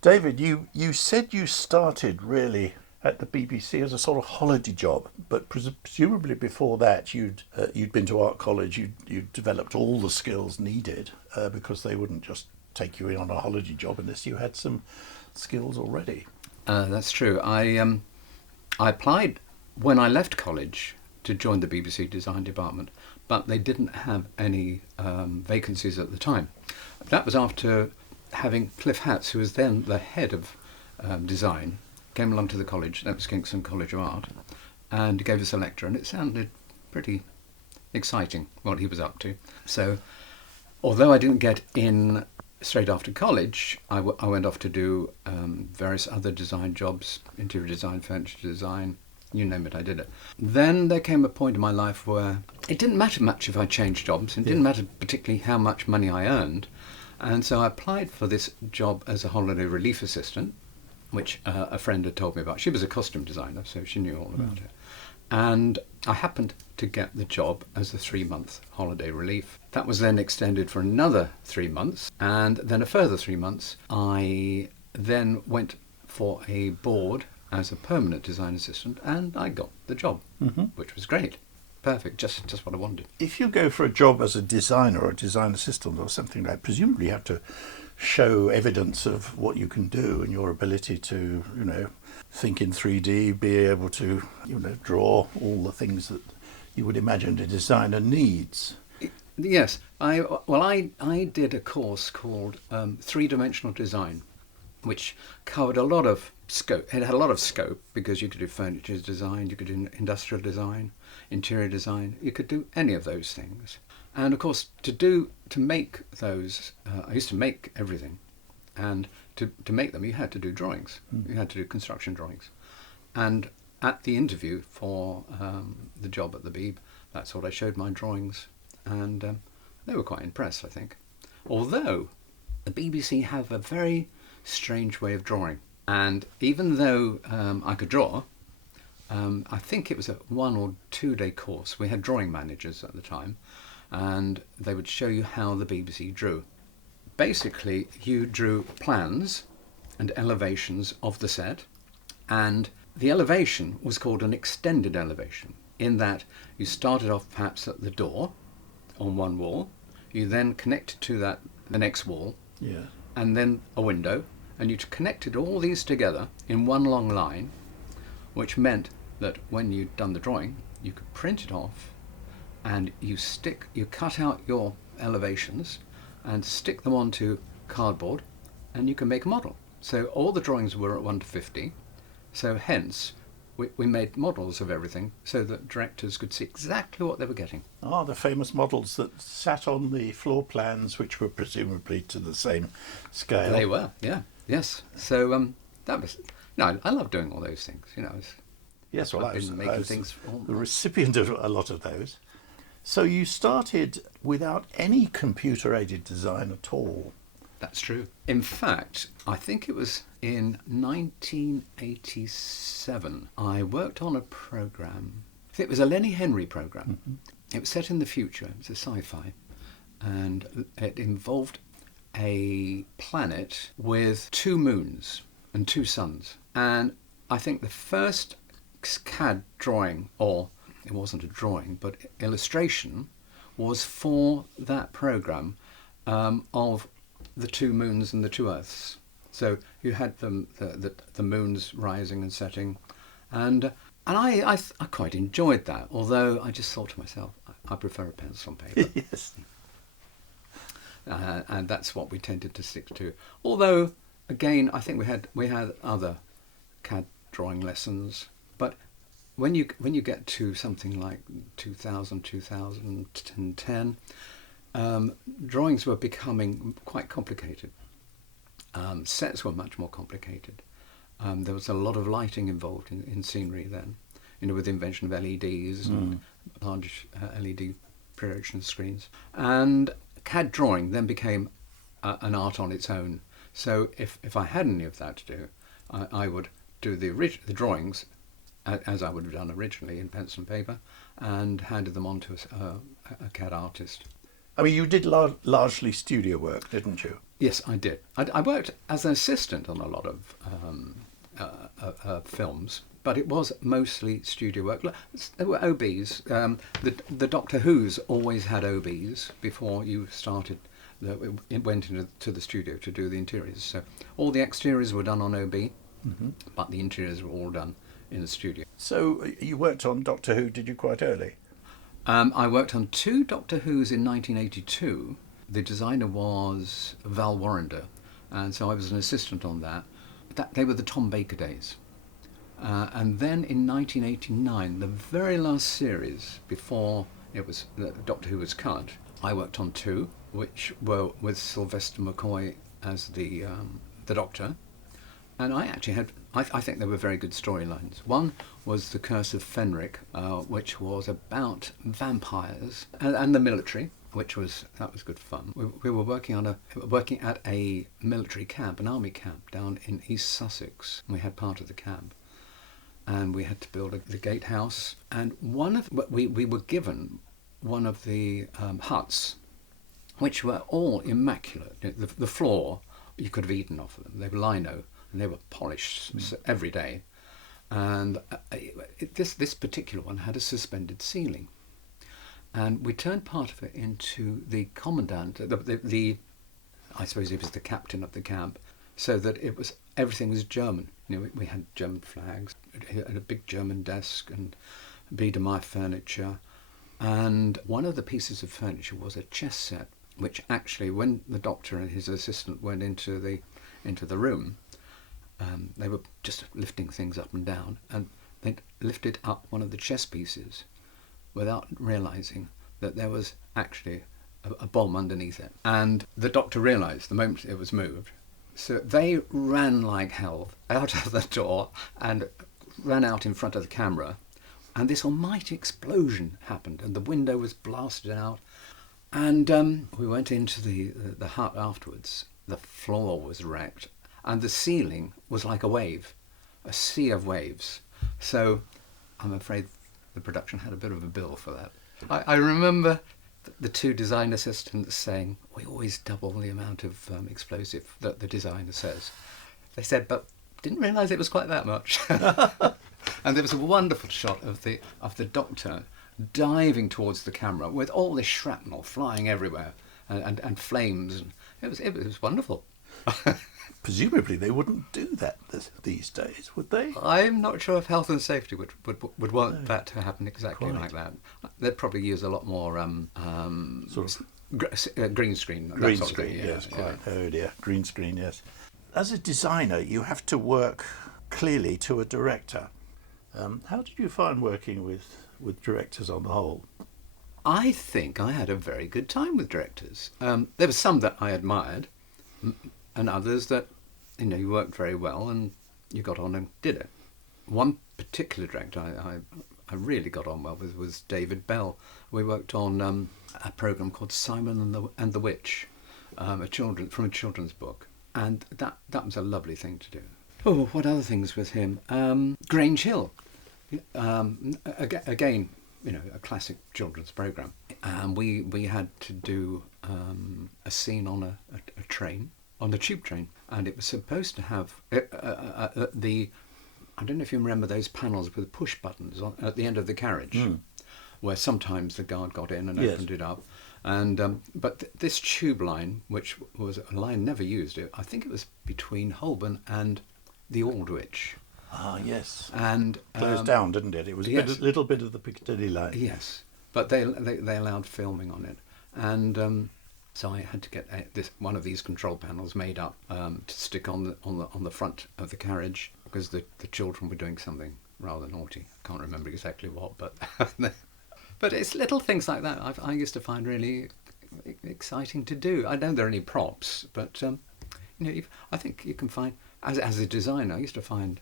David, you said you started really at the BBC as a sort of holiday job, but presumably before that you'd been to art college, you'd developed all the skills needed because they wouldn't just take you in on a holiday job unless you had some skills already. That's true. I applied when I left college to join the BBC design department, but they didn't have any vacancies at the time. That was after having Cliff Hatts, who was then the head of design, came along to the college. That was Kingston College of Art, and gave us a lecture, and it sounded pretty exciting what he was up to. So, although I didn't get in straight after college, I went off to do various other design jobs, interior design, furniture design, you name it, I did it. Then there came a point in my life where it didn't matter much if I changed jobs. It didn't matter particularly how much money I earned. And so I applied for this job as a holiday relief assistant, which a friend had told me about. She was a costume designer, so she knew all about it. And I happened to get the job as a 3-month holiday relief. That was then extended for another 3 months, and then a further 3 months. I then went for a board as a permanent design assistant, and I got the job, which was great. Perfect, just what I wanted. If you go for a job as a designer or a design assistant or something like that, presumably you have to show evidence of what you can do and your ability to, think in 3D, be able to, draw all the things that you would imagine a designer needs. Yes, I did a course called three-dimensional design, which covered a lot of scope. It had a lot of scope because you could do furniture design, you could do industrial design, interior design. You could do any of those things. And of course, to make those, I used to make everything, and to make them, you had to do drawings. You had to do construction drawings. And at the interview for the job at the Beeb, that's what I showed my drawings, and they were quite impressed, I think. Although the BBC have a very strange way of drawing, and even though I could draw, I think it was a 1 or 2 day course. We had drawing managers at the time, and they would show you how the BBC drew. Basically, you drew plans and elevations of the set, and the elevation was called an extended elevation, in that you started off perhaps at the door on one wall, you then connected to that the next wall, and then a window, and you connected all these together in one long line, which meant that when you'd done the drawing, you could print it off, and you cut out your elevations and stick them onto cardboard, and you can make a model. So all the drawings were at 1:50, so hence we made models of everything so that directors could see exactly what they were getting. Ah, the famous models that sat on the floor plans, which were presumably to the same scale. They were, yeah, yes. So that was, I love doing all those things. Yes, well, I've been making things. The recipient of a lot of those. So you started without any computer-aided design at all. That's true. In fact, I think it was in 1987, I worked on a program. It was a Lenny Henry program. It was set in the future. It was a sci-fi. And it involved a planet with 2 moons and 2 suns. And I think the first CAD drawing, or it wasn't a drawing, but illustration, was for that program of the 2 moons and the 2 earths. So you had the moons rising and setting, and I quite enjoyed that. Although I just thought to myself, I prefer a pencil and paper. Yes. And that's what we tended to stick to. Although, again, I think we had other CAD drawing lessons, but when you get to something like 2010, drawings were becoming quite complicated. Sets were much more complicated. There was a lot of lighting involved in scenery then, with the invention of LEDs and large LED projection screens. And CAD drawing then became an art on its own. So if I had any of that to do, I would do the drawings as I would have done originally in pencil and paper, and handed them on to a CAD artist. I mean, you did largely studio work, didn't you? Yes, I did. I worked as an assistant on a lot of films, but it was mostly studio work. There were OBs. The Doctor Who's always had OBs before you started. It went into the studio to do the interiors. So all the exteriors were done on OB, but the interiors were all done in the studio. So you worked on Doctor Who, did you, quite early? I worked on 2 Doctor Who's in 1982. The designer was Val Warrender, and so I was an assistant on that. They were the Tom Baker days. And then in 1989, the very last series before Doctor Who was cut, I worked on 2, which were with Sylvester McCoy as the Doctor. And I actually had, I think they were very good storylines. One was The Curse of Fenric, which was about vampires and the military, that was good fun. We were working at a military camp, an army camp down in East Sussex. We had part of the camp, and we had to build the gatehouse. And we were given one of the huts, which were all immaculate. The floor you could have eaten off of them. They were lino. And they were polished every day. And this particular one had a suspended ceiling. And we turned part of it into the commandant, I suppose he was the captain of the camp, so that everything was German. We had German flags, and a big German desk, and Biedermeier furniture. And one of the pieces of furniture was a chess set, which actually, when the Doctor and his assistant went into the room, they were just lifting things up and down, and they lifted up one of the chess pieces without realising that there was actually a bomb underneath it. And the Doctor realised the moment it was moved. So they ran like hell out of the door and ran out in front of the camera, and this almighty explosion happened, and the window was blasted out. And we went into the hut afterwards. The floor was wrecked. And the ceiling was like a wave, a sea of waves. So I'm afraid the production had a bit of a bill for that. I remember the 2 design assistants saying, we always double the amount of explosive that the designer says. They said, but didn't realise it was quite that much. And there was a wonderful shot of the Doctor diving towards the camera with all this shrapnel flying everywhere and flames. And it was wonderful. Presumably they wouldn't do that these days, would they? I'm not sure if health and safety would want that to happen exactly like that. They'd probably use a lot more sort of green screen. Green screen, yes, quite. Yeah. Oh dear, green screen, yes. As a designer, you have to work clearly to a director. How did you find working with directors on the whole? I think I had a very good time with directors. There were some that I admired, and others that, you worked very well and you got on and did it. One particular director I really got on well with was David Bell. We worked on a programme called Simon and the Witch, from a children's book, and that was a lovely thing to do. Oh, what other things with him? Grange Hill, again, a classic children's programme. And we had to do a scene on a train, on the tube train, and it was supposed to have I don't know if you remember those panels with push buttons at the end of the carriage, where sometimes the guard got in and opened it up. And but this tube line, which was a line never used, I think it was between Holborn and the Aldwych. Ah, yes. And closed down, didn't it? It was a little bit of the Piccadilly line. Yes, but they allowed filming on it, and so I had to get one of these control panels made up to stick on the front of the carriage, because the children were doing something rather naughty. I can't remember exactly what, but but it's little things like that I used to find really exciting to do. I don't know there are any props, but I think you can find, as a designer, I used to find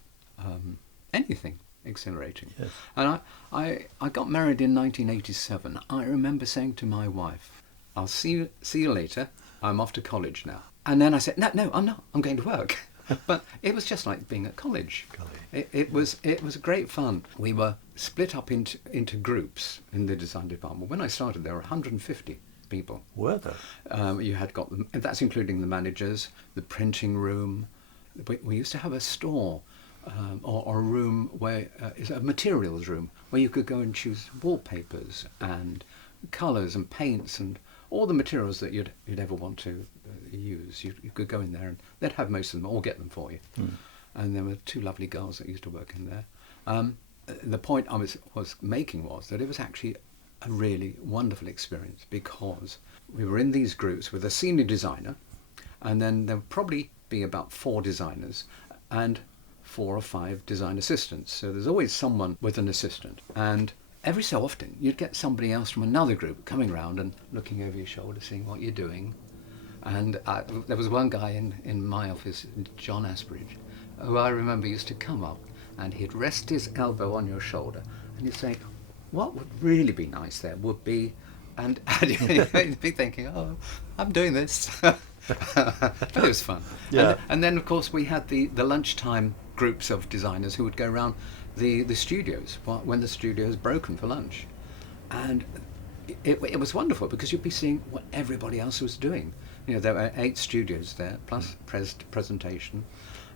anything exhilarating. Yes. And I got married in 1987. I remember saying to my wife, I'll see you later, I'm off to college now. And then I said, no, I'm not, I'm going to work. But it was just like being at college. It was great fun. We were split up into groups in the design department. When I started, there were 150 people. Were there? You had got them, and that's including the managers, the printing room. We used to have a store or a room where it's a materials room where you could go and choose wallpapers and colours and paints and all the materials that you'd ever want to use. You could go in there and they'd have most of them or get them for you. And there were two lovely girls that used to work in there. The point I was making was that it was actually a really wonderful experience because we were in these groups with a senior designer, and then there would probably be about 4 designers and 4 or 5 design assistants. So there's always someone with an assistant, and every so often you'd get somebody else from another group coming around and looking over your shoulder, seeing what you're doing. And there was one guy in my office, John Asbridge, who I remember used to come up and he'd rest his elbow on your shoulder and he'd say, what would really be nice there would be, and you'd be thinking, oh, I'm doing this. But it was fun. Yeah. And then, of course, we had the lunchtime groups of designers who would go around the studios when the studio was broken for lunch. And it was wonderful because you'd be seeing what everybody else was doing. You know, there were 8 studios there, plus presentation.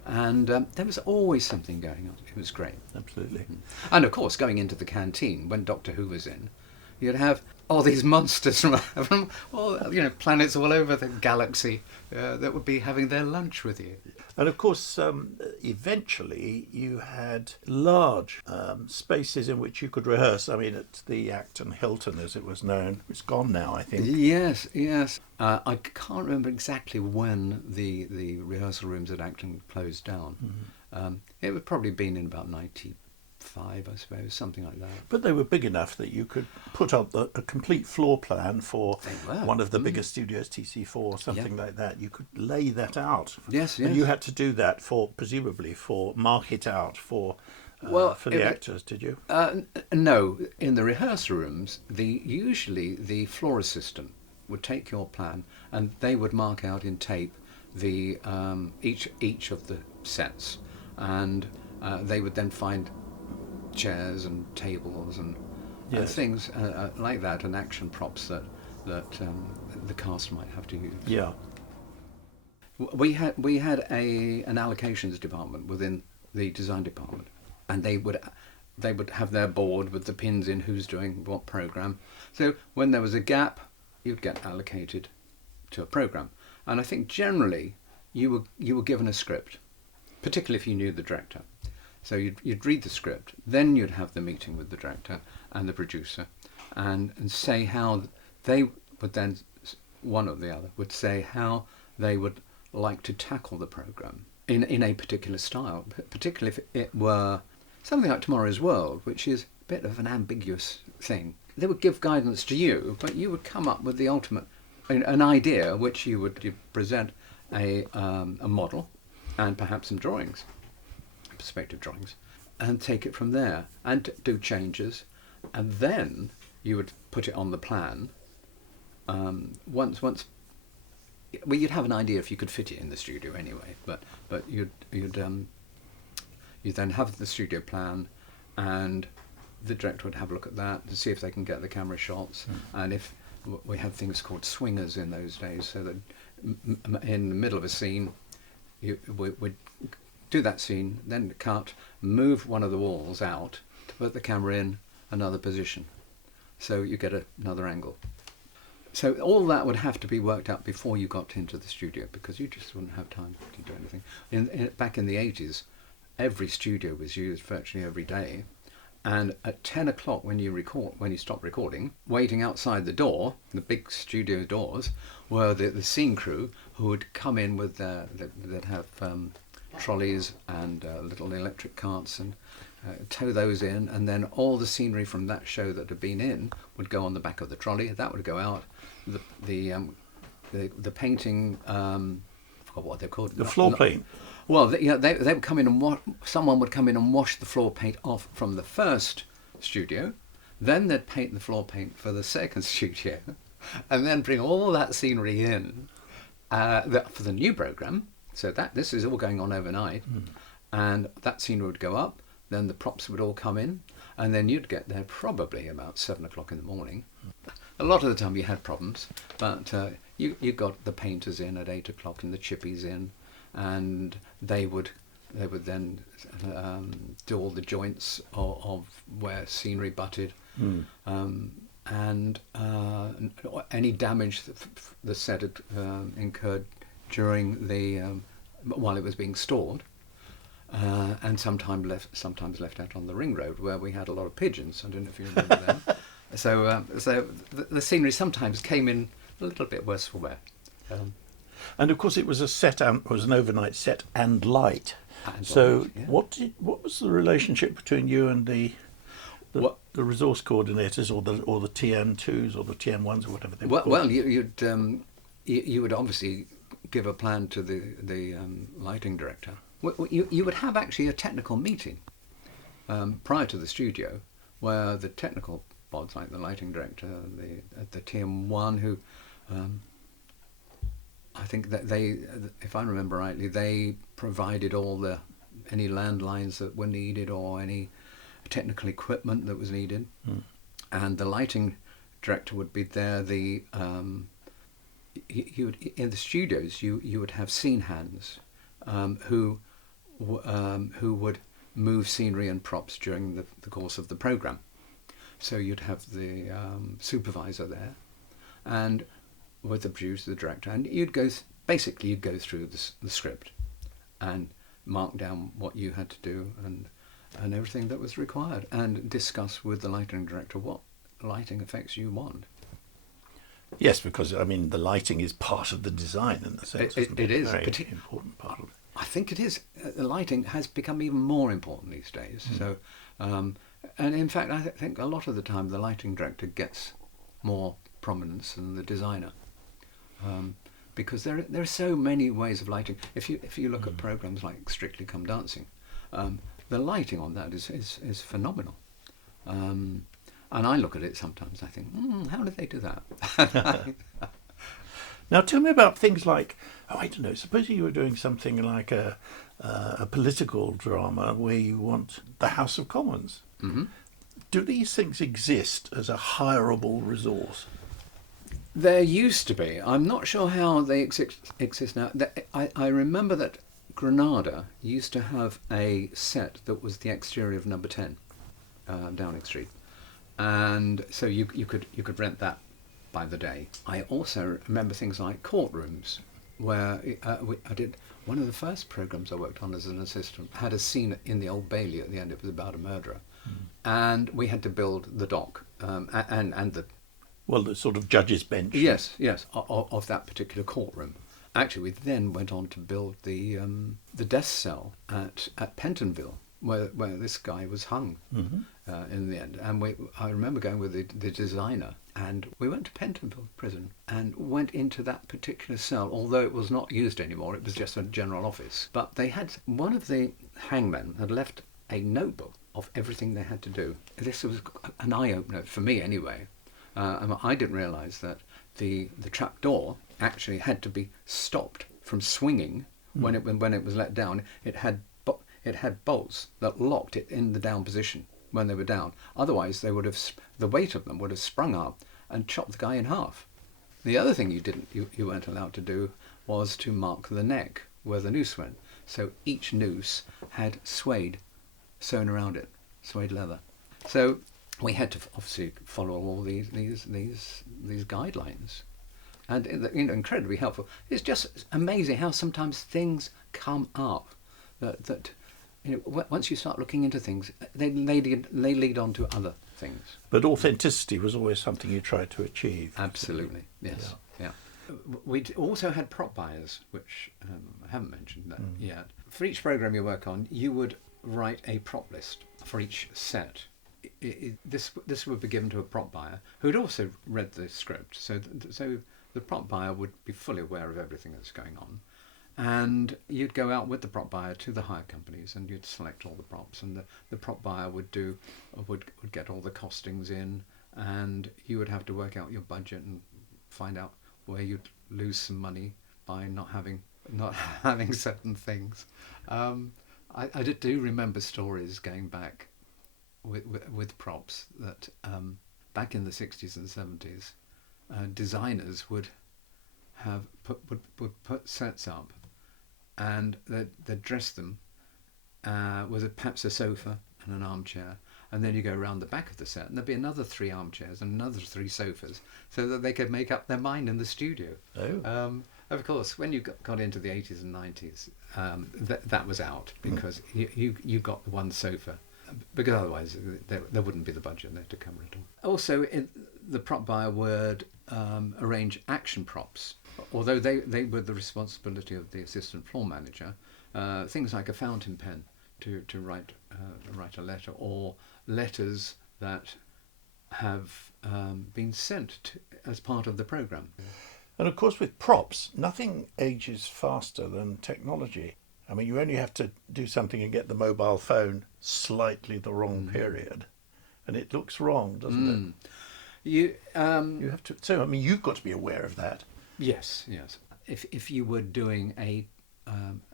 And there was always something going on. It was great. Absolutely. And of course, going into the canteen when Doctor Who was in, you'd have all these monsters from all, planets all over the galaxy that would be having their lunch with you. And of course, eventually you had large spaces in which you could rehearse. I mean, at the Acton Hilton, as it was known, it's gone now, I think. Yes. I can't remember exactly when the rehearsal rooms at Acton closed down. It would probably been in about 95, I suppose, something like that. But they were big enough that you could put up a complete floor plan for one of the bigger studios, TC4, something like that. You could lay that out. Yes. And you had to do that presumably mark it out for the actors, did you? No, in the rehearsal rooms, usually the floor assistant would take your plan and they would mark out in tape the each of the sets, and they would then find chairs and tables and things like that, and action props that the cast might have to use. Yeah. We had an allocations department within the design department, and they would have their board with the pins in who's doing what program. So when there was a gap, you'd get allocated to a program, and I think generally you were given a script, particularly if you knew the director. So you'd read the script, then you'd have the meeting with the director and the producer, and say how they would then, one or the other, would say how they would like to tackle the programme in a particular style, particularly if it were something like Tomorrow's World, which is a bit of an ambiguous thing. They would give guidance to you, but you would come up with the ultimate, an idea, which you would present a model and perhaps some drawings, perspective drawings, and take it from there and do changes, and then you would put it on the plan. You'd have an idea if you could fit it in the studio anyway, but you'd then have the studio plan, and the director would have a look at that to see if they can get the camera shots, and if we had things called swingers in those days, so that in the middle of a scene we'd do that scene, then cut, move one of the walls out to put the camera in another position, so you get another angle. So all that would have to be worked out before you got into the studio, because you just wouldn't have time to do anything. Back in the 80s, every studio was used virtually every day, and at 10 o'clock when you stopped recording, waiting outside the door, the big studio doors, were the scene crew who would come in with they'd have trolleys and little electric carts, and tow those in, and then all the scenery from that show that had been in would go on the back of the trolley. That would go out. The painting, I forgot what they're called. The floor paint. Well, they would come in and someone would come in and wash the floor paint off from the first studio, then they'd paint the floor paint for the second studio, and then bring all that scenery in for the new programme. So this is all going on overnight, and that scenery would go up. Then the props would all come in, and then you'd get there probably about 7 o'clock in the morning. a lot of the time you had problems, but you got the painters in at 8 o'clock and the chippies in, and they would then do all the joints of where scenery butted, and any damage that the set had incurred during the while it was being stored. And sometimes left out on the ring road where we had a lot of pigeons. I don't know if you remember them. So the scenery sometimes came in a little bit worse for wear. And of course, it was it was an overnight set and light. And So light, yeah. what was the relationship between you and the resource coordinators, or the TM2s or the TM1s or whatever they were called? Well, you would obviously give a plan to the lighting director. You would have actually a technical meeting prior to the studio, where the technical bods, like the lighting director, the TM1, who I think that they, if I remember rightly, they provided any landlines that were needed or any technical equipment that was needed, and the lighting director would be there. You would, in the studios, you would have scene hands who would move scenery and props during the course of the program. So you'd have the supervisor there, and with the producer, the director, and you'd go through the script and mark down what you had to do and everything that was required, and discuss with the lighting director what lighting effects you want. Yes, because I mean the lighting is part of the design in the sense. It is a very important part of it. I think it is. The lighting has become even more important these days. So, and in fact, I think a lot of the time the lighting director gets more prominence than the designer, because there are so many ways of lighting. If you look at programs like Strictly Come Dancing, the lighting on that is phenomenal. And I look at it sometimes. I think, how did they do that? Now, tell me about things like, I don't know, suppose you were doing something like a political drama where you want the House of Commons. Mm-hmm. Do these things exist as a hireable resource? There used to be. I'm not sure how they exist now. I remember that Granada used to have a set that was the exterior of Number 10, Downing Street. And so you could rent that by the day. I also remember things like courtrooms, where I did one of the first programs I worked on as an assistant. Had a scene in the Old Bailey at the end. It was about a murderer, and we had to build the dock and the the sort of judge's bench. Yes, of that particular courtroom. Actually, we then went on to build the death cell at Pentonville, where this guy was hung in the end. And I remember going with the designer, and we went to Pentonville prison and went into that particular cell, although it was not used anymore. It was just a general office. But they had, one of the hangmen had left a notebook of everything they had to do. This was an eye-opener, for me anyway. I didn't realise that the trap door actually had to be stopped from swinging when it was let down. It had bolts that locked it in the down position when they were down. Otherwise, the weight of them would have sprung up and chopped the guy in half. The other thing you weren't allowed to do was to mark the neck where the noose went. So each noose had suede sewn around it, suede leather. So we had to obviously follow all these guidelines, and incredibly helpful. It's just amazing how sometimes things come up that once you start looking into things, they lead on to other things. But authenticity was always something you tried to achieve. Absolutely, yes, yeah. We also had prop buyers, which I haven't mentioned that yet. For each program you work on, you would write a prop list for each set. This would be given to a prop buyer who'd also read the script, so the prop buyer would be fully aware of everything that's going on. And you'd go out with the prop buyer to the hire companies, and you'd select all the props, and the prop buyer would get all the costings in, and you would have to work out your budget and find out where you'd lose some money by not having certain things. I do remember stories going back with props that back in the 60s and 70s, designers would have would put sets up, and they'd dress them with perhaps a sofa and an armchair, and then you go around the back of the set and there'd be another 3 armchairs and another 3 sofas, so that they could make up their mind in the studio. Of course, when you got into the 80s and 90s, that was out, because you got the one sofa, because otherwise there wouldn't be the budget there to cover it all. Also, the prop buyer would arrange action props, although they were the responsibility of the assistant floor manager. Things like a fountain pen to write a letter, or letters that have been sent as part of the programme. And of course, with props, nothing ages faster than technology. I mean, you only have to do something and get the mobile phone slightly the wrong period, and it looks wrong, doesn't it? You have to. So, I mean, you've got to be aware of that. Yes. If you were doing a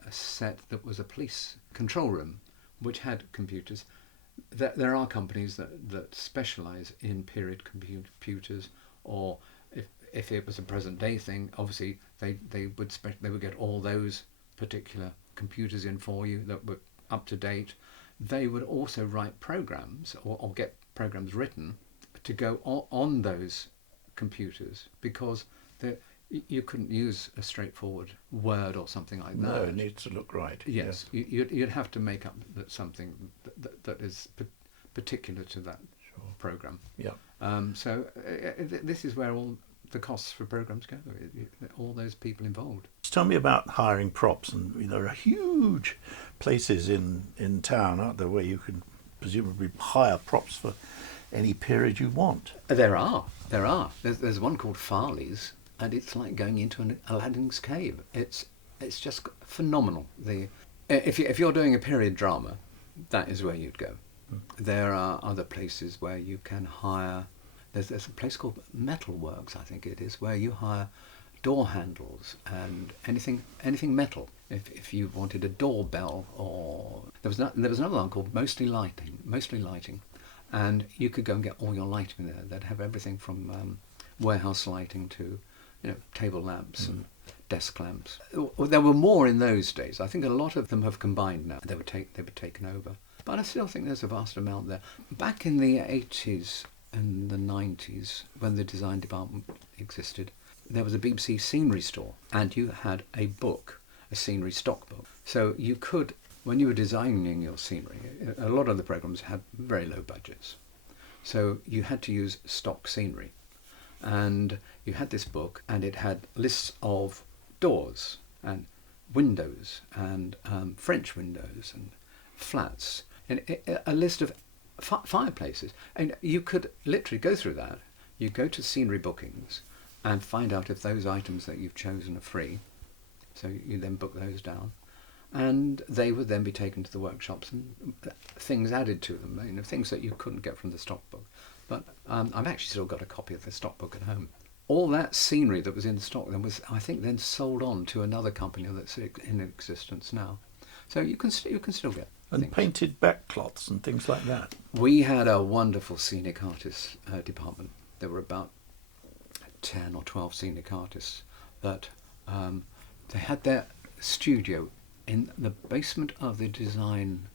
set that was a police control room, which had computers, there are companies that specialise in period computers, or if it was a present day thing, obviously they would get all those particular computers in for you that were up to date. They would also write programs, or get programs written to go on those computers, because you couldn't use a straightforward Word or something like that. No, it needs to look right. Yes. You'd have to make up something that is particular to that program. Yeah. So this is where all the costs for programs go. All those people involved. Tell me about hiring props. And there are huge places in town, aren't there, where you can presumably hire props for any period you want. There are. There's one called Farley's, and it's like going into an Aladdin's cave. It's just phenomenal. If you're doing a period drama, that is where you'd go. There are other places where you can hire. There's a place called Metalworks, I think it is, where you hire door handles and anything metal. If you wanted a doorbell, or there was another one called Mostly Lighting, and you could go and get all your lighting there. They'd have everything from warehouse lighting to table lamps and desk lamps. There were more in those days. I think a lot of them have combined now. They were taken over, but I still think there's a vast amount there. Back in the 80s and the 90s, when the design department existed, there was a BBC scenery store, and you had a scenery stock book. So you could, when you were designing your scenery, a lot of the programs had very low budgets, so you had to use stock scenery. And you had this book, and it had lists of doors and windows and French windows and flats, and a list of fireplaces. And you could literally go through that. You go to scenery bookings and find out if those items that you've chosen are free. So you then book those down, and they would then be taken to the workshops and things added to them, things that you couldn't get from the stock book. But I've actually still got a copy of the stock book at home. All that scenery that was in the stock then was, I think, then sold on to another company that's in existence now. So you can still get and painted backcloths and things like that. We had a wonderful scenic artists department. There were about 10 or 12 scenic artists that they had their studio in the basement of the design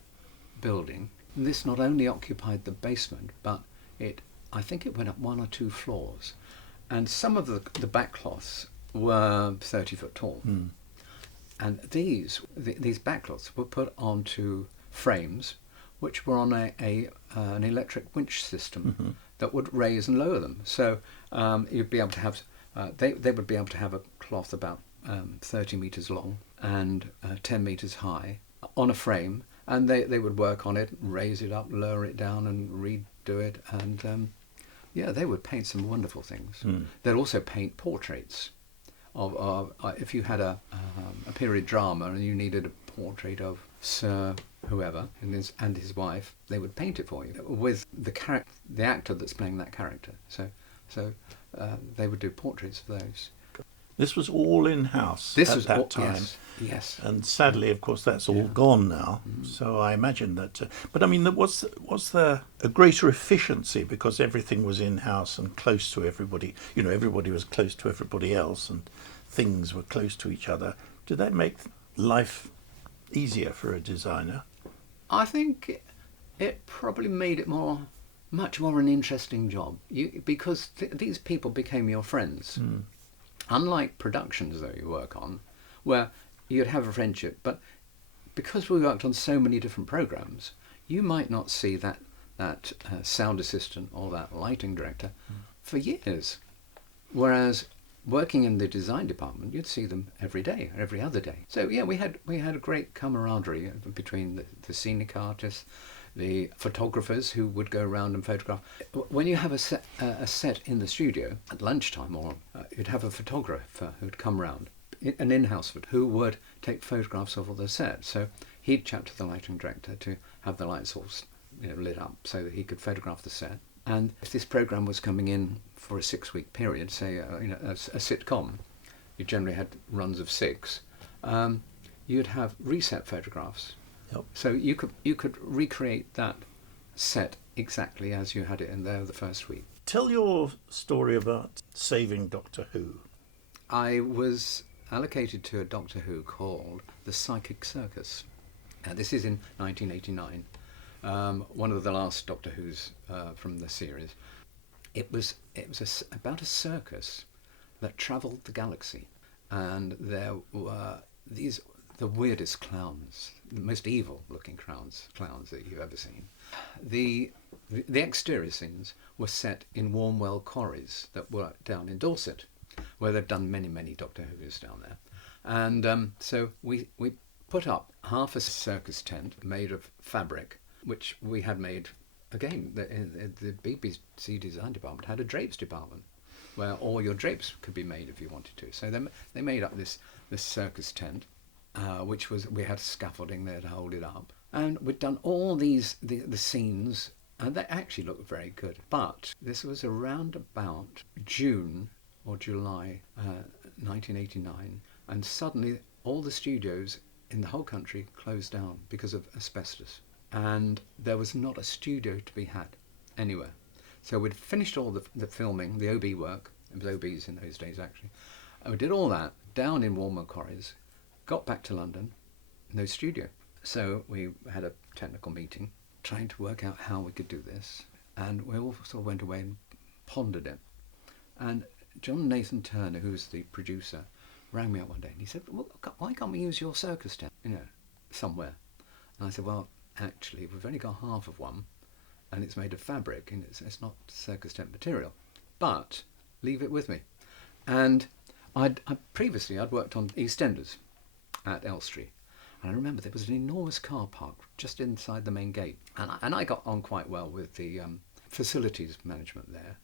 building. And this not only occupied the basement, but I think it went up 1 or 2 floors, and some of the backcloths were 30 foot tall. And these backcloths were put onto frames which were on an electric winch system that would raise and lower them. So you'd be able to have they would be able to have a cloth about 30 meters long and 10 meters high on a frame, and they would work on it, raise it up, lower it down, and redo it. And they would paint some wonderful things. They'd also paint portraits of if you had a period drama and you needed a portrait of Sir whoever and his wife, they would paint it for you with the actor that's playing that character. So they would do portraits of those. This was all in-house This at was that time. Yes, yes. And sadly, of course, that's all gone now. So I imagine that. But I mean, was there a greater efficiency because everything was in-house and close to everybody? You know, everybody was close to everybody else, and things were close to each other. Did that make life easier for a designer? I think it probably made it much more an interesting job. Because these people became your friends. Unlike productions that you work on, where you'd have a friendship, but because we worked on so many different programs, you might not see that sound assistant or that lighting director for years. Whereas working in the design department, you'd see them every day, every other day. So yeah, we had a great camaraderie between the scenic artists, the photographers who would go around and photograph. When you have a set in the studio at lunchtime, or you'd have a photographer who'd come round, an in-house who would take photographs of all the set. So he'd chat to the lighting director to have the lights all lit up so that he could photograph the set. And if this program was coming in for a 6-week period, say a sitcom, you generally had runs of 6. You'd have reset photographs. Yep. So you could recreate that set exactly as you had it in there the first week. Tell your story about saving Doctor Who. I was allocated to a Doctor Who called The Psychic Circus. This is in 1989. One of the last Doctor Who's from the series. It was about a circus that travelled the galaxy, and there were the weirdest clowns, the most evil-looking clowns that you've ever seen. The exterior scenes were set in Warmwell quarries that were down in Dorset, where they've done many Doctor Who's down there. And so we put up half a circus tent made of fabric, which we had made, again, the BBC design department had a drapes department, where all your drapes could be made if you wanted to. So they made up this circus tent, which we had scaffolding there to hold it up. And we'd done all the scenes, and they actually looked very good. But this was around about June or July 1989, and suddenly all the studios in the whole country closed down because of asbestos. And there was not a studio to be had anywhere. So we'd finished all the filming, the OB work. It was OBs in those days, actually. And we did all that down in Warmwell Quarries, got back to London, no studio. So we had a technical meeting trying to work out how we could do this. And we all sort of went away and pondered it. And John Nathan Turner, who's the producer, rang me up one day and he said, well, why can't we use your circus tent, somewhere? And I said, well, actually, we've only got half of one, and it's made of fabric, and it's not circus tent material. But leave it with me. And previously I'd worked on EastEnders at Elstree, and I remember there was an enormous car park just inside the main gate, and I got on quite well with the facilities management there.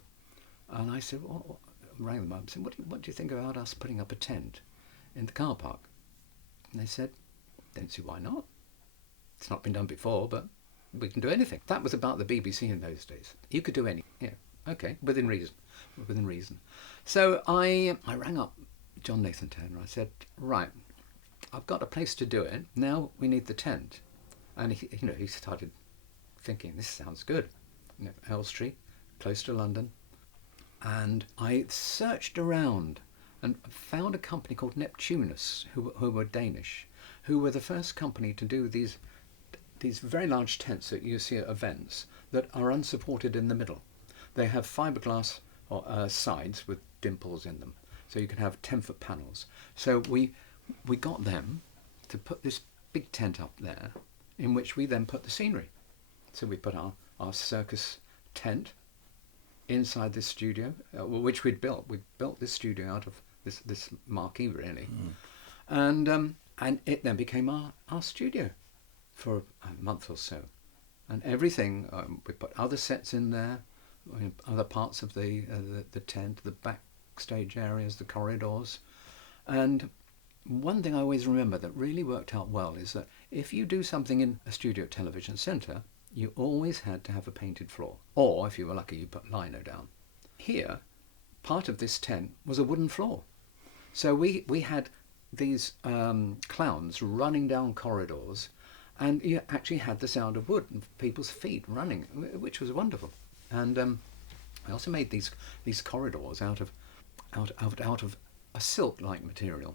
And I said, well, rang them up and said, what do you think about us putting up a tent in the car park? And they said, don't see why not. It's not been done before, but we can do anything. That was about the BBC in those days. You could do anything. Yeah, okay, within reason. So I rang up John Nathan Turner. I said, right, I've got a place to do it. Now we need the tent. And he started thinking, this sounds good. Elstree, close to London. And I searched around and found a company called Neptunus, who were Danish, who were the first company to do these very large tents that you see at events that are unsupported in the middle. They have fiberglass sides with dimples in them, so you can have 10-foot panels. So we got them to put this big tent up there, in which we then put the scenery. So we put our circus tent inside this studio, which we'd built. We built this studio out of this marquee, really. And it then became our studio for a month or so. And everything, we put other sets in there, other parts of the tent, the backstage areas, the corridors. And one thing I always remember that really worked out well is that if you do something in a studio television centre, you always had to have a painted floor. Or, if you were lucky, you put lino down. Here, part of this tent was a wooden floor. So we had these clowns running down corridors, and you actually had the sound of wood and people's feet running, which was wonderful. And I also made these corridors out of a silk-like material.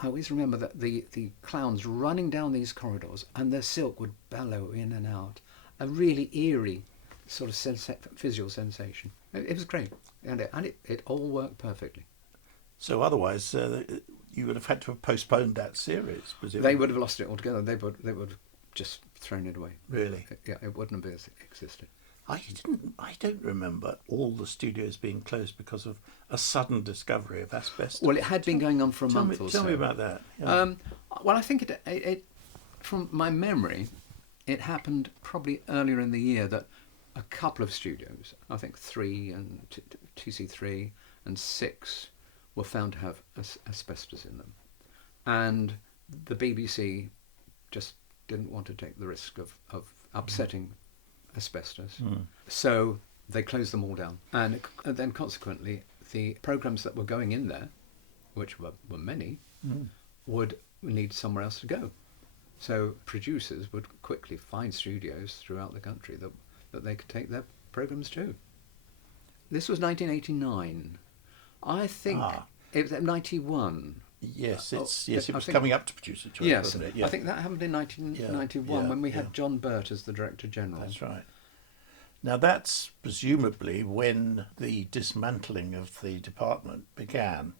I always remember that the clowns running down these corridors, and their silk would bellow in and out, a really eerie sort of visual sensation. It was great, and it all worked perfectly. So otherwise, you would have had to have postponed that series, presumably. They would have lost it altogether. They would have just thrown it away. Really? Yeah, it wouldn't have existed. I don't remember all the studios being closed because of a sudden discovery of asbestos. Well, it had been going on for a month or so. Tell me about that. Yeah. Well, I think it, from my memory, it happened probably earlier in the year that a couple of studios, I think 3 and TC3 and 6, were found to have asbestos in them, and the BBC just didn't want to take the risk of upsetting asbestos. So they closed them all down, and then consequently the programs that were going in there, which were many, would need somewhere else to go. So producers would quickly find studios throughout the country that they could take their programs to. This was 1989. I think it was 91. Yes, it was coming up to producer choice, Yes, wasn't it? Yeah. I think that happened in 1991 when we had John Burt as the Director General. That's right. Now that's presumably when the dismantling of the department began.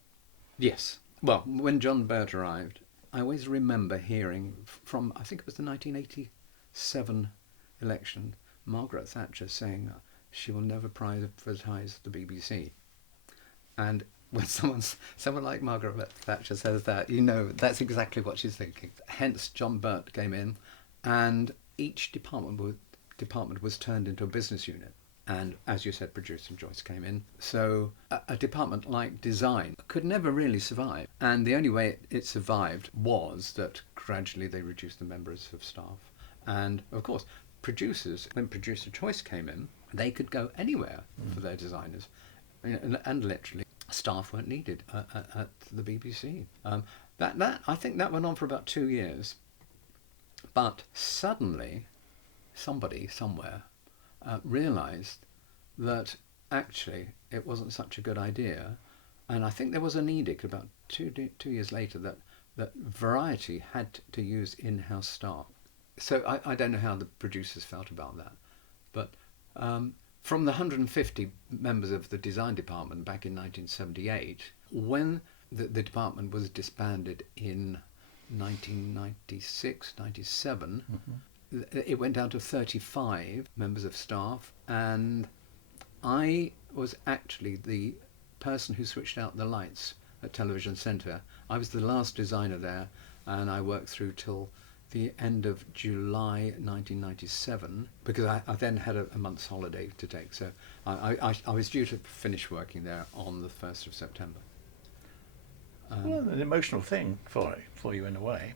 Yes. Well, when John Burt arrived, I always remember hearing from, I think it was the 1987 election, Margaret Thatcher saying she will never privatize the BBC. And when someone like Margaret Thatcher says that, you know that's exactly what she's thinking. Hence, John Burt came in, and each department was turned into a business unit. And as you said, producer choice came in. So a department like design could never really survive. And the only way it survived was that gradually they reduced the members of staff. And of course, producers, when producer choice came in, they could go anywhere for their designers. And literally, staff weren't needed at the BBC. I think that went on for about 2 years. But suddenly, somebody somewhere realised that actually it wasn't such a good idea, and I think there was an edict about 2 years later that Variety had to use in-house staff. So I don't know how the producers felt about that, but from the 150 members of the design department back in 1978, when the department was disbanded in 1996, 97, it went down to 35 members of staff, and I was actually the person who switched out the lights at Television Centre. I was the last designer there, and I worked through till the end of July 1997, because I then had a month's holiday to take. So I was due to finish working there on the 1st of September. Well, an emotional thing for you in a way.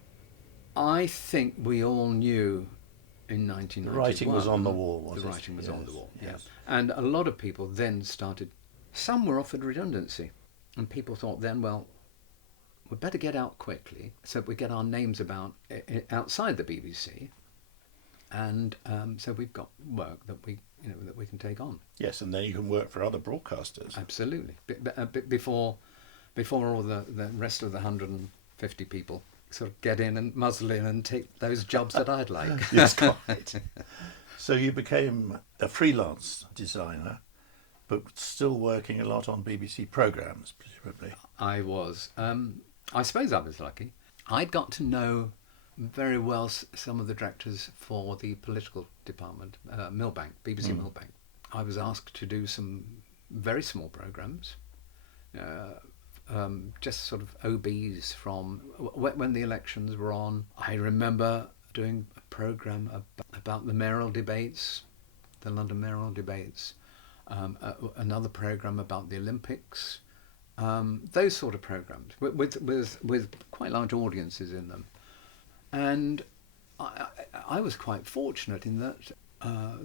I think we all knew in 1991. The writing was on the wall, was it? The writing was on the wall, yes. yes. And a lot of people then started, some were offered redundancy, and people thought then, well, we'd better get out quickly so we get our names about outside the BBC, and so we've got work that we can take on. Yes, and then you can work for other broadcasters. Absolutely. Before all the rest of the 150 people sort of get in and muzzle in and take those jobs that I'd like. Yes, quite. So you became a freelance designer, but still working a lot on BBC programmes, presumably. I was. I suppose I was lucky. I'd got to know very well some of the directors for the political department, Millbank, BBC Millbank. I was asked to do some very small programmes, just sort of OBs from when the elections were on. I remember doing a programme about the mayoral debates, the London mayoral debates, another programme about the Olympics, those sort of programmes with quite large audiences in them. And I was quite fortunate in that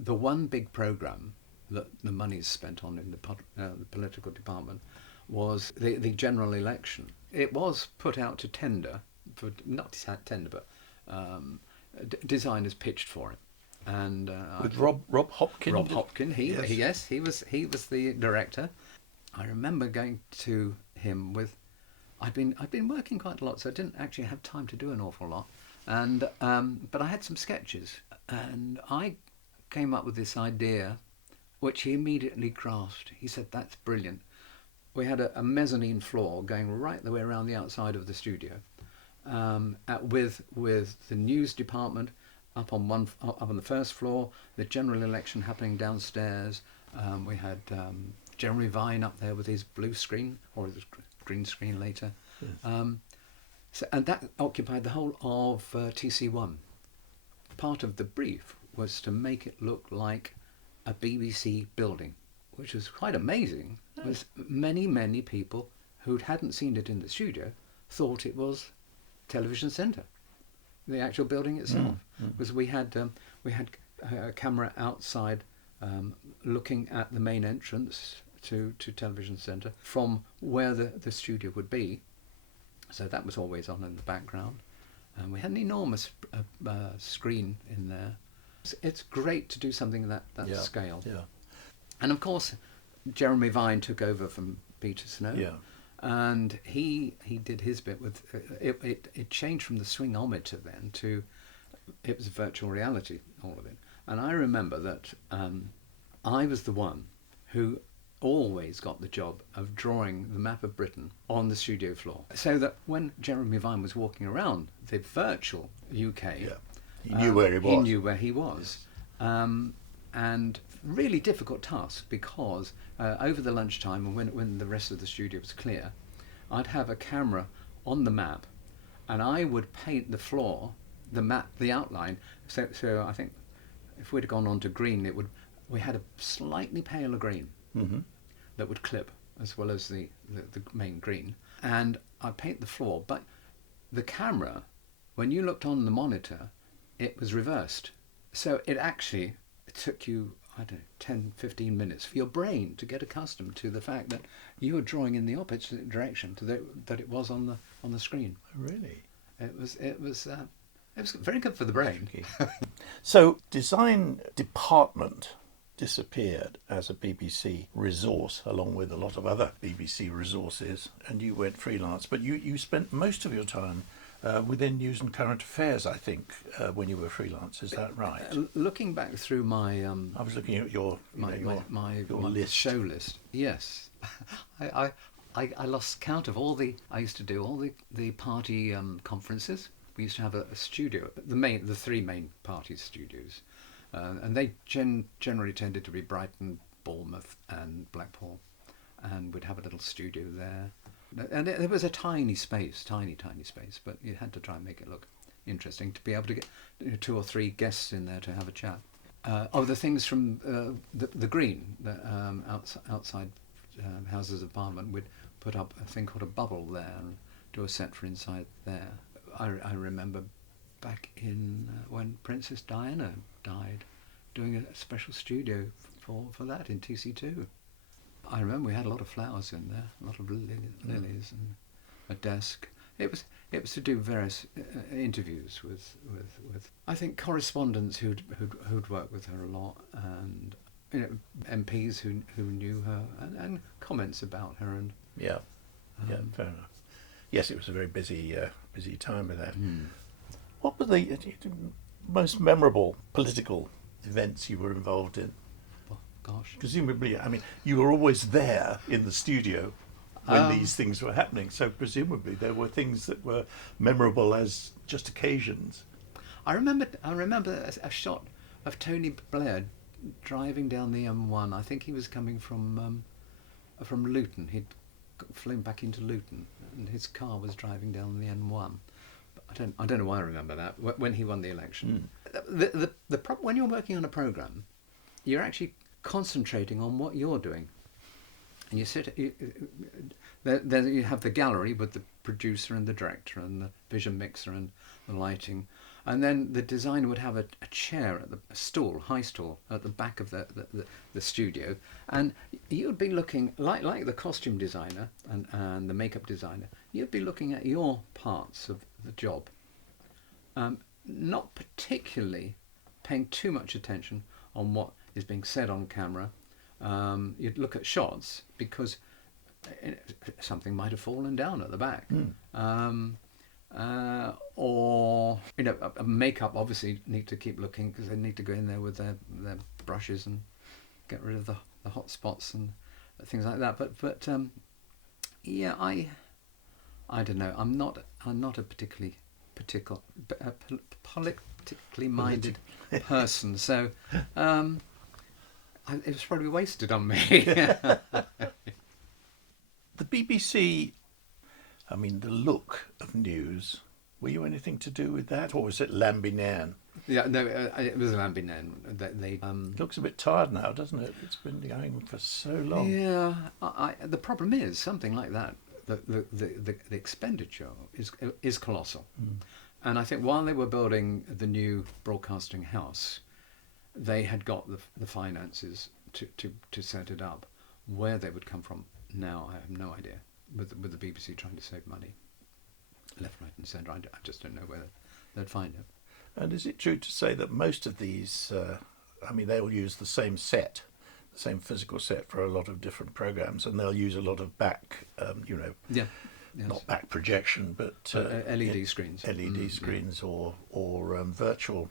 the one big programme that the money is spent on in the political department was the general election. It was put out to tender, for not tender, but designers pitched for it. And With Rob Hopkins. Rob Hopkins, Yes. he was the director. I remember going to him with. I'd been working quite a lot, so I didn't actually have time to do an awful lot. And but I had some sketches, and I came up with this idea, which he immediately grasped. He said, "That's brilliant." We had a mezzanine floor going right the way around the outside of the studio, with the news department up on the first floor, the general election happening downstairs. We had Jeremy Vine up there with his blue screen, or his green screen later. Yes. And that occupied the whole of TC1. Part of the brief was to make it look like a BBC building, which was quite amazing. Yes. Was many people who hadn't seen it in the studio thought it was Television Centre, the actual building itself. Because we had a camera outside looking at the main entrance to Television Centre from where the studio would be. So that was always on in the background. And we had an enormous screen in there. It's great to do something that scale. Yeah. And of course, Jeremy Vine took over from Peter Snow. Yeah. And he did his bit with it changed from the swingometer then to it was virtual reality, all of it. And I remember that I was the one who always got the job of drawing the map of Britain on the studio floor, so that when Jeremy Vine was walking around the virtual UK, he knew where he was. He knew where he was. And really difficult task, because over the lunchtime and when the rest of the studio was clear, I'd have a camera on the map, and I would paint the floor, the map, the outline. So I think if we'd have gone on to green, we had a slightly paler green that would clip as well as the main green, and I'd paint the floor. But the camera, when you looked on the monitor, it was reversed. So it took you, I don't know, 10, 15 minutes for your brain to get accustomed to the fact that you were drawing in the opposite direction to that it was on the screen. Really? It was very good for the brain. So design department disappeared as a BBC resource, along with a lot of other BBC resources, and you went freelance. But you spent most of your time within news and current affairs, I think, when you were freelance. Is that right? Looking back through my, I was looking at your list. Show list. Yes, I lost count of I used to do all the party conferences. We used to have a studio, the three main party studios, and they generally tended to be Brighton, Bournemouth, and Blackpool, and we'd have a little studio there. And it was a tiny space, tiny space, but you had to try and make it look interesting to be able to get 2 or 3 guests in there to have a chat. The things from the green, outside Houses of Parliament, we'd put up a thing called a bubble there and do a set for inside there. I remember back in when Princess Diana died, doing a special studio for that in TC2. I remember we had a lot of flowers in there, a lot of lilies and a desk. It was to do various interviews with I think correspondents who'd worked with her a lot, and MPs who knew her, and comments about her, and fair enough. Yes, it was a very busy time with that. What were the most memorable political events you were involved in? Gosh. Presumably, I mean, you were always there in the studio when these things were happening, so presumably there were things that were memorable as just occasions. I remember a shot of Tony Blair driving down the M1. I think he was coming from Luton. He'd flown back into Luton, and his car was driving down the M1. I don't know why I remember that, when he won the election. The problem when you're working on a programme, you're actually concentrating on what you're doing, and then you have the gallery with the producer and the director and the vision mixer and the lighting, And then the designer would have a chair at a stool, high stool, at the back of the studio, and you'd be looking like the costume designer and the makeup designer. You'd be looking at your parts of the job, not particularly paying too much attention on what is being said on camera. You'd look at shots because something might have fallen down at the back. Or a makeup obviously need to keep looking because they need to go in there with their brushes and get rid of the hot spots and things like that. But yeah, I don't know. I'm not a politically minded person, so it was probably wasted on me. The BBC, I mean, the look of news, were you anything to do with that, or was it Lambinaine? Yeah, no, it was Lambinaine. They Looks a bit tired now, doesn't it? It's been going for so long. Yeah, the problem is something like that. The expenditure is colossal, and I think while they were building the new broadcasting house, they had got the finances to set it up. Where they would come from now, I have no idea. With the BBC trying to save money, left, right, and centre, I just don't know where they'd find it. And is it true to say that most of these, I mean, they'll use the same set, the same physical set for a lot of different programs, and they'll use a lot of back, Yeah. Yes. not back projection, but LED screens. LED screens or virtual.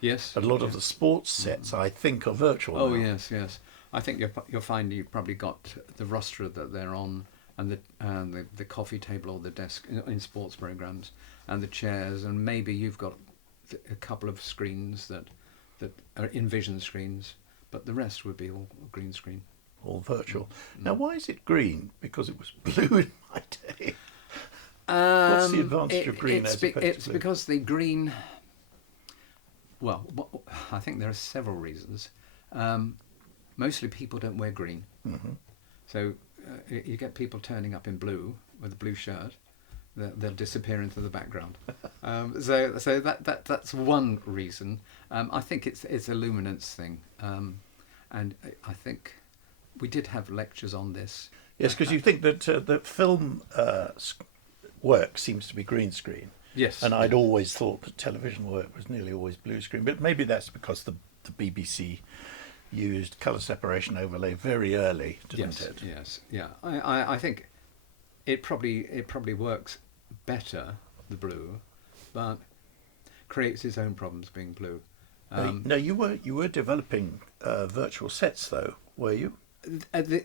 Yes. A lot of the sports sets, I think, are virtual. Oh now. yes. I think you'll find you've probably got the roster that they're on, and the coffee table or the desk in sports programs, and the chairs, and maybe you've got a couple of screens that are Envision screens, but the rest would be all green screen. All virtual. Now, why is it green? Because it was blue in my day. What's the advantage of green as opposed to It's blue? because the green. Well, I think there are several reasons. Mostly people don't wear green, so you get people turning up in blue with a blue shirt. They'll disappear into the background. So that's one reason. I think it's a luminance thing, and I think we did have lectures on this. Yes, because you think that that film work seems to be green screen. Yes. And I'd always thought that television work was nearly always blue screen, but maybe that's because the BBC used colour separation overlay very early, didn't it? Yes, yeah. I think it probably works better, the blue, but creates its own problems being blue. No, you were developing virtual sets though, were you?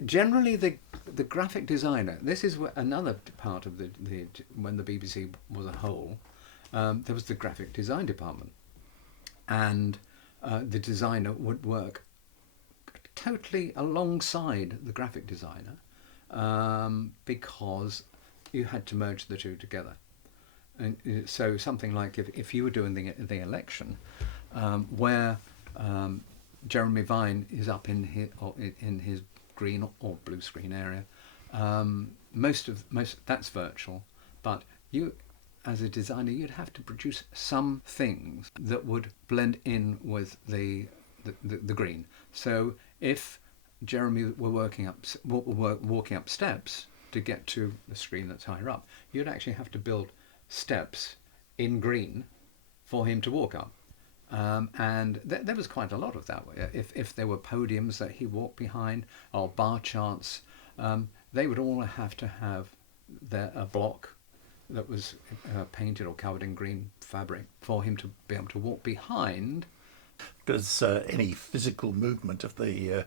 Generally, the graphic designer. This is another part of the when the BBC was a whole. There was the graphic design department, and the designer would work totally alongside the graphic designer, because you had to merge the two together. And so something like if you were doing the election, where Jeremy Vine is up in his green or blue screen area, most that's virtual, but you as a designer you'd have to produce some things that would blend in with the green. So if Jeremy were walking up steps to get to the screen that's higher up, you'd actually have to build steps in green for him to walk up. And there was quite a lot of that. If there were podiums that he walked behind or bar charts, they would all have to have a block that was painted or covered in green fabric for him to be able to walk behind. Because any physical movement of the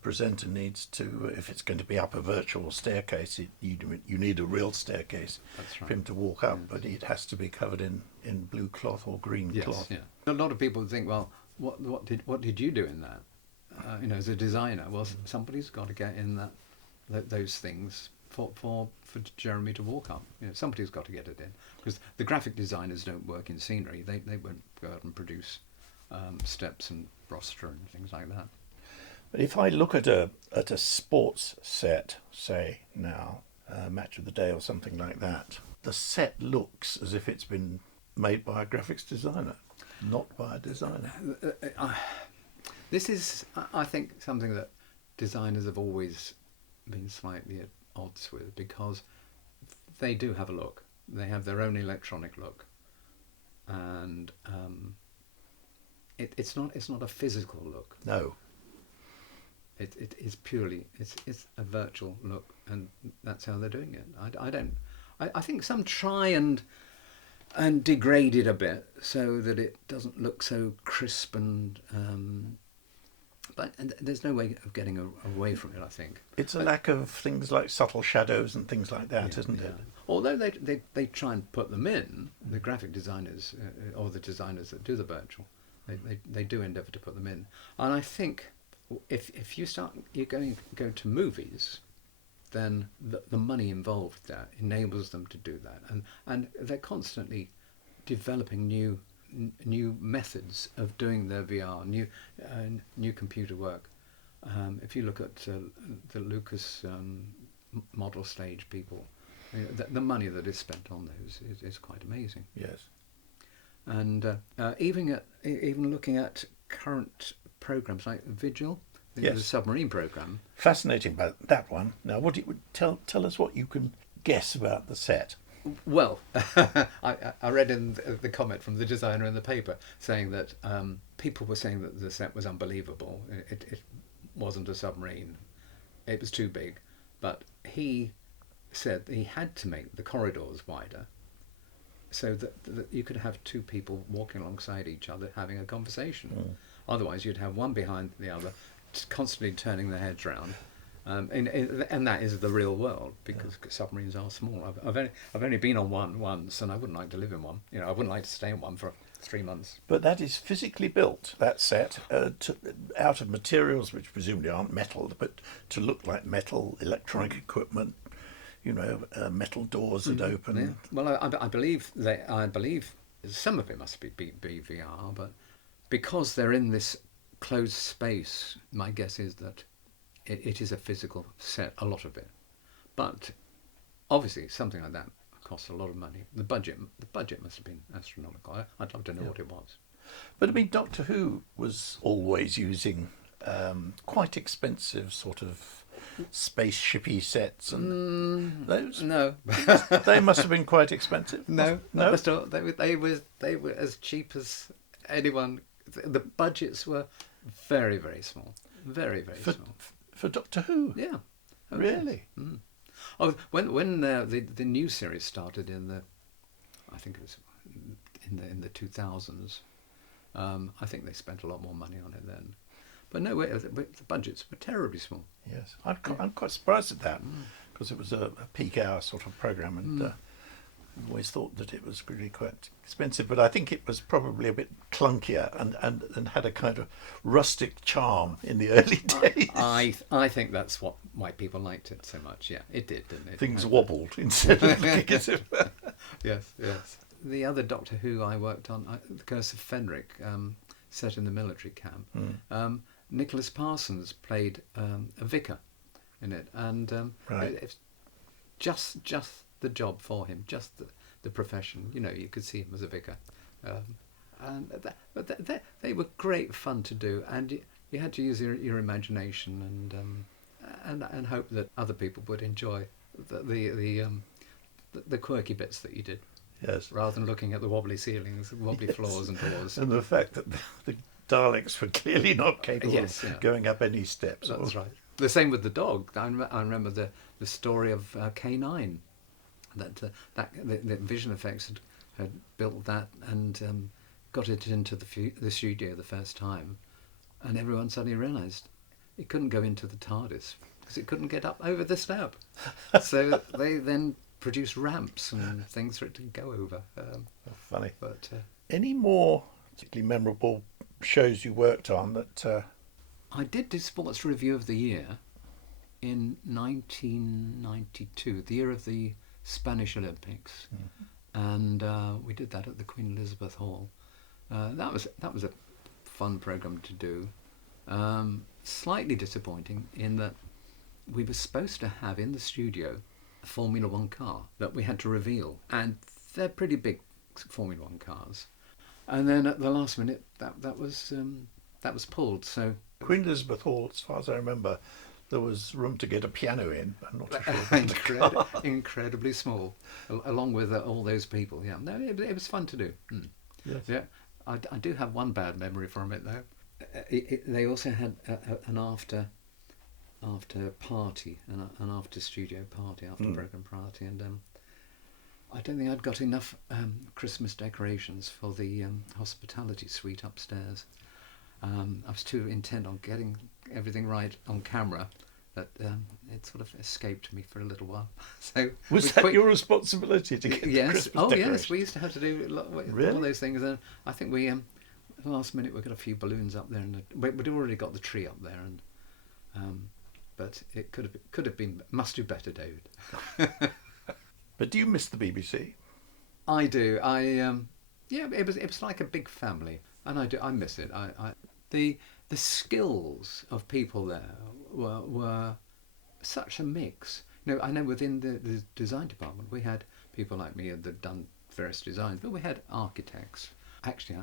presenter needs to, if it's going to be up a virtual staircase, you need a real staircase. That's right. For him to walk up, but it has to be covered in blue cloth or green cloth. Yeah. A lot of people think, well, what did you do in that? As a designer, well, somebody's got to get in those things for Jeremy to walk up. Somebody's got to get it in, because the graphic designers don't work in scenery. They won't go out and produce steps and roster and things like that. But if I look at a sports set, say now, Match of the Day or something like that, the set looks as if it's been made by a graphics designer, not by a designer. This is, I think, something that designers have always been slightly at odds with, because they do have a look. They have their own electronic look, and it's not a physical look. No. It is purely it's a virtual look, and that's how they're doing it. I think some try and degrade it a bit so that it doesn't look so crisp and there's no way of getting away from it, I think. It's a lack of things like subtle shadows and things like that, isn't it? Although they try and put them in, the graphic designers or the designers that do the virtual, they do endeavour to put them in. And I think if you go to movies, then the money involved there enables them to do that, and they're constantly developing new methods of doing their VR, new computer work. If you look at the Lucas model stage people, the money that is spent on those is quite amazing. Yes. And even looking at current programs like Vigil, Yes. the submarine program. Fascinating about that one. Now, what do you tell us what you can guess about the set? Well, I read in the comment from the designer in the paper saying that people were saying that the set was unbelievable. It wasn't a submarine. It was too big. But he said he had to make the corridors wider so that you could have two people walking alongside each other having a conversation. Otherwise, you'd have one behind the other, constantly turning their heads round. And that is the real world, because submarines are small. I've only been on one once, and I wouldn't like to live in one. I wouldn't like to stay in one for 3 months. But that is physically built, that set, out of materials which presumably aren't metal, but to look like metal, electronic equipment, metal doors that open. Yeah. Well, I believe some of it must be VR, but because they're in this closed space, my guess is that it is a physical set, a lot of it. But obviously something like that costs a lot of money. The budget must have been astronomical. I'd love to know what it was. But I mean, Doctor Who was always using quite expensive sort of spaceshipy sets, and those. No, they must have been quite expensive. No. They were as cheap as anyone. The budgets were very, very small. Very, very small. For Doctor Who? Yeah. Oh, really? Yeah. Oh, when the new series started I think it was in the 2000s. I think they spent a lot more money on it then. But no, the budgets were terribly small. Yes, I'm quite surprised at that, because it was a peak hour sort of program, and always thought that it was really quite expensive. But I think it was probably a bit clunkier and had a kind of rustic charm in the early days. I think that's why people liked it so much. Yeah, it did, didn't it? Things wobbled instead of looking as if... Yes. The other Doctor Who I worked on, The Curse of Fenric, set in the military camp. Nicholas Parsons played a vicar in it, and Right. it's just the job for him, just the profession. You could see him as a vicar, but they were great fun to do, and you had to use your imagination and hope that other people would enjoy the quirky bits that you did. Yes. Rather than looking at the wobbly ceilings, wobbly floors and doors. And the fact that the Daleks were clearly not capable of going up any steps. That's right. The same with the dog. I remember the story of K9, that the Vision Effects had built that and got it into the studio the first time, and everyone suddenly realised it couldn't go into the TARDIS because it couldn't get up over the step. So they then produced ramps and things for it to go over. Funny. But any more particularly memorable shows you worked on that... I did do Sports Review of the Year in 1992, the year of the Spanish Olympics, and we did that at the Queen Elizabeth Hall. That was a fun programme to do. Slightly disappointing in that we were supposed to have in the studio a Formula One car that we had to reveal, and they're pretty big Formula One cars. And then at the last minute, that was pulled. So Queen Elizabeth Hall, as far as I remember, there was room to get a piano in. I'm not too sure about the car. incredibly small, along with all those people. Yeah, no, it was fun to do. Mm. Yes. Yeah, I do have one bad memory from it though. They also had an after party, an after studio party, after program party, and I don't think I'd got enough Christmas decorations for the hospitality suite upstairs. I was too intent on getting everything right on camera that it sort of escaped me for a little while. So Was that your responsibility to get the Christmas decorations? Yes, we used to have to do all those things. And I think we, at the last minute, we got a few balloons up there, and we'd already got the tree up there, and but it could have been. Must do better, David. But do you miss the BBC? I do. It was like a big family, and I miss it. The skills of people there were such a mix. I know within the design department we had people like me that had done various designs, but we had architects. Actually,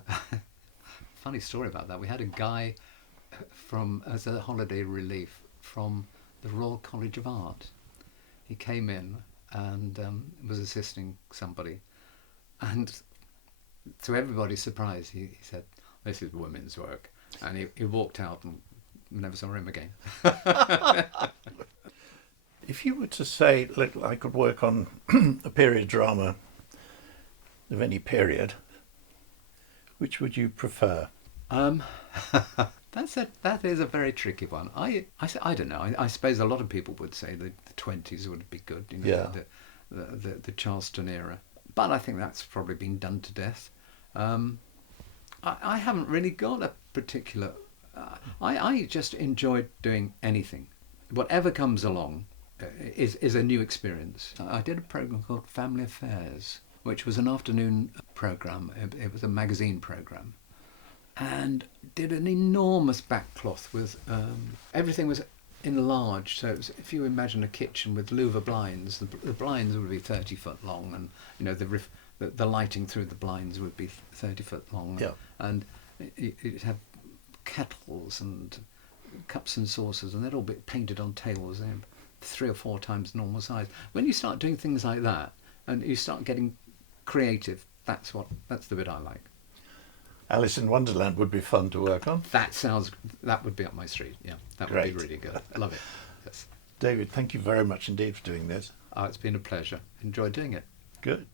funny story about that. We had a guy as a holiday relief from the Royal College of Art. He came in and was assisting somebody, and to everybody's surprise, he said, "This is women's work," and he walked out and never saw him again. If you were to say, look, I could work on a period drama of any period, which would you prefer? That is a very tricky one. I don't know. I suppose a lot of people would say the 20s would be good. The Charleston era. But I think that's probably been done to death. I haven't really got a particular. I just enjoyed doing anything, whatever comes along, is a new experience. I did a program called Family Affairs, which was an afternoon program. It was a magazine program, and did an enormous backcloth with everything was enlarged. So if you imagine a kitchen with louver blinds, the blinds would be 30 foot long, and the lighting through the blinds would be 30 foot long. Yeah. And you'd have kettles and cups and saucers, and they'd all be painted on tables, 3 or 4 times normal size. When you start doing things like that, and you start getting creative, that's the bit I like. Alice in Wonderland would be fun to work on. That would be up my street. Yeah, that would be really good. I love it. Yes. David, thank you very much indeed for doing this. It's been a pleasure. Enjoyed doing it. Good.